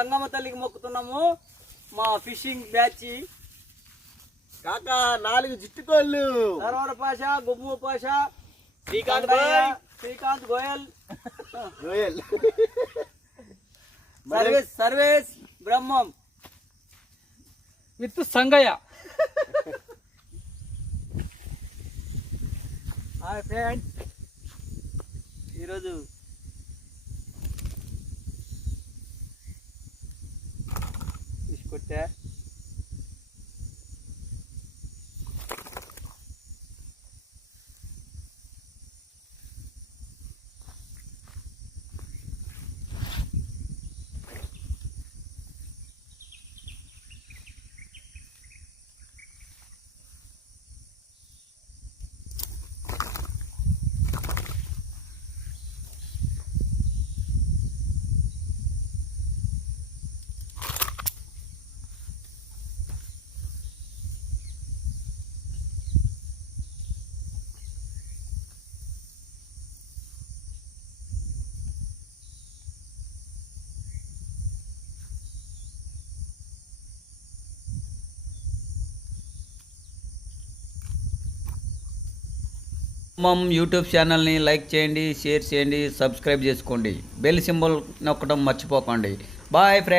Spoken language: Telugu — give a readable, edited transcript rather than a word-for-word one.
గంగమ్మ తల్లికి మొక్కుతున్నాము. మా ఫిషింగ్ బ్యాచ్ కాకా 4 జిట్టుకోళ్ళు, సరోవర పాష, గుమ్ము పాష, Srikanth Goyal, Sarvesh Brahmam with Sangayya. Hi friends, ఈరోజు ఫిష్ కొట్టా. యూట్యూబ్ ఛానల్ని లైక్ చేయండి, షేర్ చేయండి, సబ్స్క్రైబ్ చేసుకోండి, బెల్ సింబల్ నొక్కడం మర్చిపోకండి. Bye friends.